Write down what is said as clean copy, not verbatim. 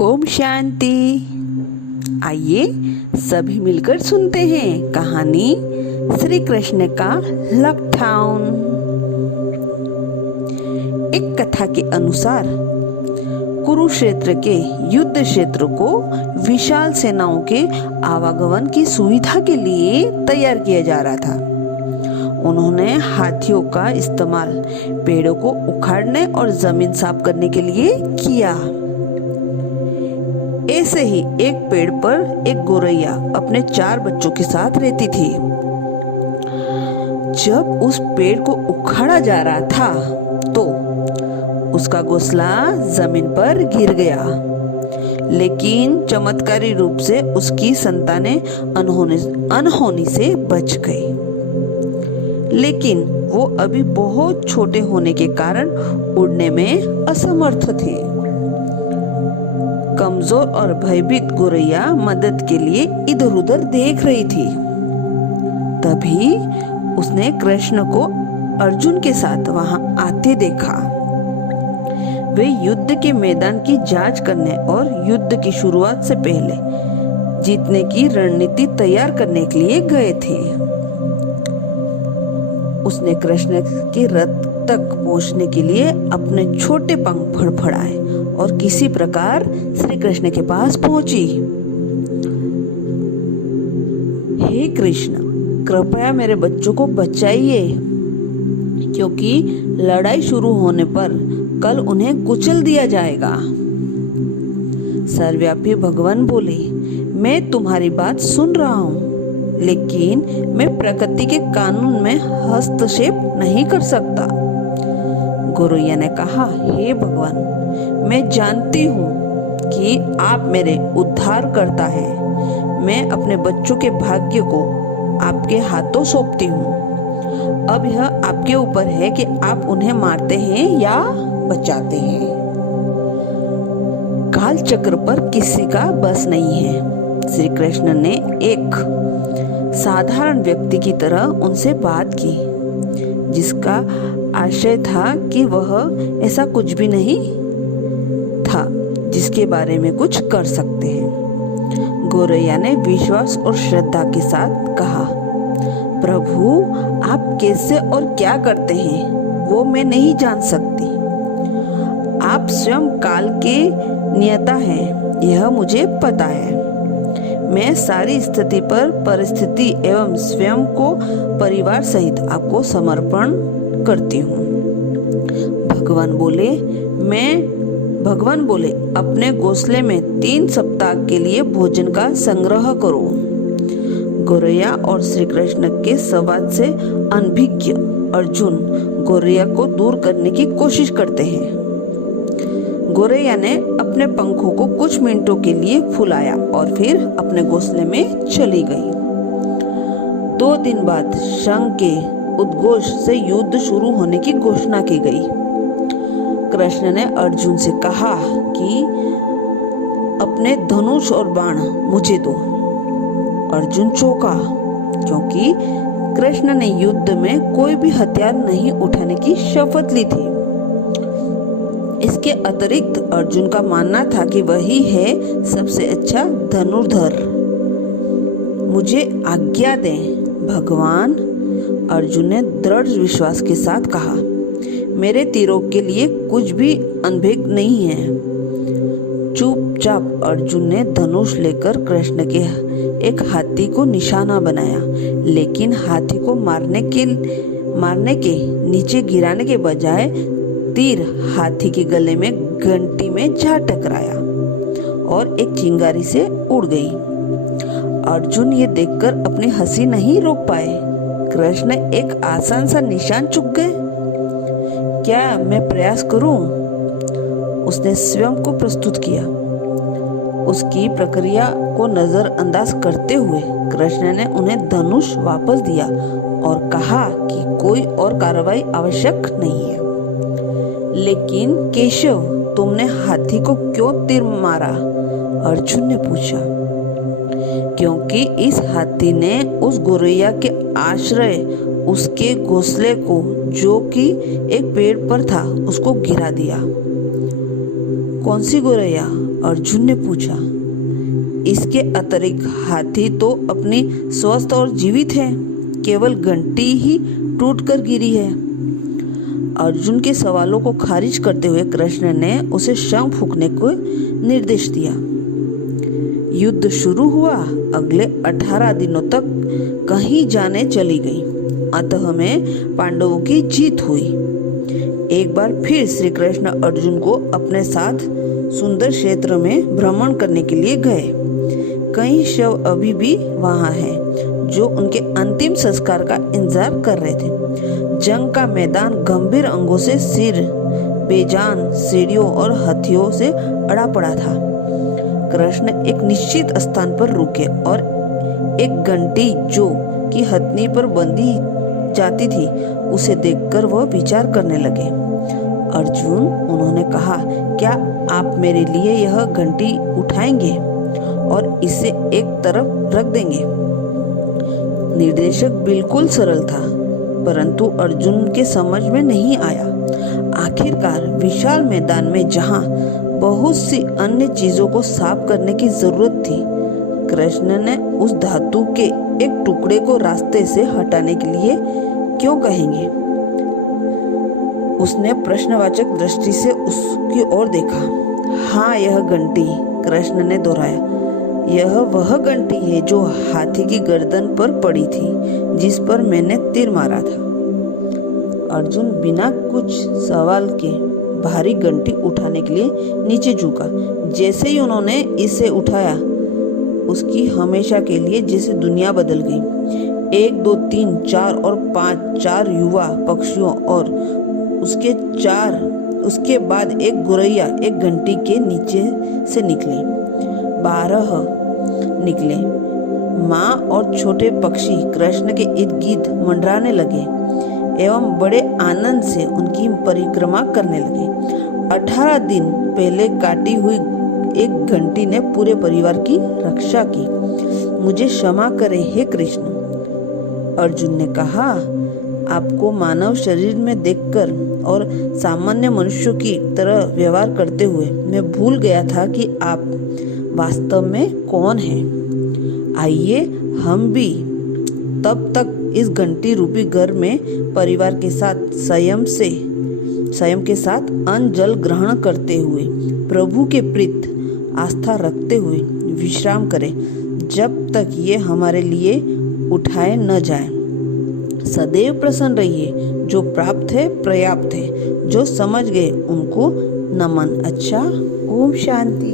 ओम शांति। आइए सभी मिलकर सुनते हैं कहानी श्री कृष्ण का लॉकडाउन। एक कथा के अनुसार कुरुक्षेत्र के युद्ध क्षेत्र को विशाल सेनाओं के आवागमन की सुविधा के लिए तैयार किया जा रहा था। उन्होंने हाथियों का इस्तेमाल पेड़ों को उखाड़ने और जमीन साफ करने के लिए किया। ऐसे ही एक पेड़ पर एक गोरैया अपने 4 बच्चों के साथ रहती थी। जब उस पेड़ को उखाड़ा जा रहा था तो उसका घोंसला जमीन पर गिर गया, लेकिन चमत्कारी रूप से उसकी संतानें अनहोनी से बच गई। लेकिन वो अभी बहुत छोटे होने के कारण उड़ने में असमर्थ थे। कमजोर और भयभीत गोरैया मदद के लिए इधर उधर देख रही थी। तभी उसने कृष्ण को अर्जुन के साथ वहां आते देखा। वे युद्ध के मैदान की जांच करने और युद्ध की शुरुआत से पहले जीतने की रणनीति तैयार करने के लिए गए थे। उसने कृष्ण के रथ तक पहुंचने के लिए अपने छोटे पंख फड़फड़ाए और किसी प्रकार श्री कृष्ण के पास पहुंची। हे कृष्ण, कृपया मेरे बच्चों को बचाइए, क्योंकि लड़ाई शुरू होने पर कल उन्हें कुचल दिया जाएगा। सर्वव्यापी भगवान बोले, मैं तुम्हारी बात सुन रहा हूँ, लेकिन मैं प्रकृति के कानून में हस्तक्षेप नहीं कर सकता। गोरैया ने कहा, हे भगवान, मैं जानती हूँ कि आप मेरे उद्धार करता है। मैं अपने बच्चों के भाग्य को आपके हाथों सौंपती हूँ। अब यह आपके ऊपर है कि आप उन्हें मारते हैं या बचाते हैं। काल चक्र पर किसी का बस नहीं है। श्री कृष्ण ने एक साधारण व्यक्ति की तरह उनसे बात की, जिसका आशय था कि वह ऐसा कुछ भी नहीं था जिसके बारे में कुछ कर सकते हैं। गोरैया ने विश्वास और श्रद्धा के साथ कहा, प्रभु, आप कैसे और क्या करते हैं वो मैं नहीं जान सकती। आप स्वयं काल के नियता हैं, यह मुझे पता है। मैं सारी स्थिति पर परिस्थिति एवं स्वयं को परिवार सहित आपको समर्पण करती हूँ। भगवान बोले, अपने घोंसले में 3 सप्ताह के लिए भोजन का संग्रह करो। गोरैया और श्री कृष्ण के संवाद से अनभिज्ञ अर्जुन गोरैया को दूर करने की कोशिश करते हैं। गोरैया ने अपने पंखों को कुछ मिनटों के लिए फुलाया और फिर अपने घोंसले में चली गई। 2 दिन बाद शंख के उद्घोष से युद्ध शुरू होने की घोषणा की गई। कृष्ण ने अर्जुन से कहा कि अपने धनुष और बाण मुझे दो। अर्जुन चौंका, क्योंकि कृष्ण ने युद्ध में कोई भी हथियार नहीं उठाने की शपथ ली थी। इसके अतिरिक्त अर्जुन का मानना था कि वही है सबसे अच्छा धनुर्धर। मुझे आज्ञा दें भगवान, अर्जुन ने दृढ़ विश्वास के साथ कहा। मेरे तीरों के लिए कुछ भी अनभिज्ञ नहीं है। चुपचाप अर्जुन ने धनुष लेकर कृष्ण के एक हाथी को निशाना बनाया, लेकिन हाथी को मारने के नीचे गिराने के बजाय तीर हाथी के गले में घंटी में जा टकराया और एक चिंगारी से उड़ गई। अर्जुन ये देखकर अपनी हंसी नहीं रोक पाए। कृष्ण एक आसान सा निशान चुक गए। क्या मैं प्रयास करूं? उसने स्वयं को प्रस्तुत किया। उसकी प्रक्रिया को नजरअंदाज करते हुए कृष्ण ने उन्हें धनुष वापस दिया और कहा कि कोई और कार्रवाई आवश्यक नहीं है। लेकिन केशव, तुमने हाथी को क्यों तीर मारा? अर्जुन ने पूछा। क्योंकि इस हाथी ने उस गोरैया के आश्रय उसके घोंसले को, जो कि एक पेड़ पर था, उसको गिरा दिया। कौन सी गोरैया? अर्जुन ने पूछा, इसके अतिरिक्त हाथी तो अपनी स्वस्थ और जीवित है, केवल घंटी ही टूटकर गिरी है। अर्जुन के सवालों को खारिज करते हुए कृष्ण ने उसे शंख फूंकने को निर्देश दिया। युद्ध शुरू हुआ। अगले 18 दिनों तक कहीं जाने चली गई। अंततः में पांडवों की जीत हुई। एक बार फिर श्री कृष्ण अर्जुन को अपने साथ सुंदर क्षेत्र में भ्रमण करने के लिए गए। कई शव अभी भी वहां हैं, जो उनके अंतिम संस्कार का इंतजार कर रहे थे। जंग का मैदान गंभीर अंगों से सिर, बेजान सीढ़ियों और हथियों से अड़ा पड़ा था। कृष्ण एक निश्चित स्थान पर रुके और एक घंटी जो कि हथनी पर बंधी जाती थी उसे देखकर वह विचार करने लगे। अर्जुन, उन्होंने कहा, क्या आप मेरे लिए यह घंटी उठाएंगे और इसे एक तरफ रख देंगे? निर्देशक बिल्कुल सरल था, परंतु अर्जुन के समझ में नहीं आया। आखिरकार विशाल मैदान में जहां बहुत सी अन्य चीजों को साफ करने की जरूरत थी, कृष्ण ने उस धातु के एक टुकड़े को रास्ते से हटाने के लिए क्यों कहेंगे? उसने प्रश्नवाचक दृष्टि से उसकी ओर देखा। हाँ, यह घंटी, कृष्ण ने दोहराया। यह वह घंटी है जो हाथी की गर्दन पर पड़ी थी, जिस पर मैंने तीर मारा था। अर्जुन बिना कुछ सवाल के भारी घंटी उठाने के लिए नीचे झुका। जैसे ही उन्होंने इसे उठाया, उसकी हमेशा के लिए जैसे दुनिया बदल गई। 1 2 3 4 और 5 4 युवा पक्षियों और उसके बाद एक गोरैया एक घंटी के नीचे से निकले। 12 निकले। माँ और छोटे पक्षी कृष्ण के इर्द गिर्द मंडराने लगे एवं बड़े आनंद से उनकी परिक्रमा करने लगे। 18 दिन पहले काटी हुई एक घंटी ने पूरे परिवार की रक्षा की। मुझे क्षमा करें हे कृष्ण। अर्जुन ने कहा, आपको मानव शरीर में देखकर और सामान्य मनुष्यों की तरह व्यवहार करते हुए मैं भूल गया था कि आप वास्तव में कौन हैं। आइए हम भी तब तक इस घंटी रूपी घर में परिवार के साथ संयम के साथ अन्न जल ग्रहण करते हुए प्रभु के प्रति आस्था रखते हुए विश्राम करें, जब तक ये हमारे लिए उठाए न जाए। सदैव प्रसन्न रहिए। जो प्राप्त है पर्याप्त है। जो समझ गए उनको नमन। अच्छा, ओम शांति।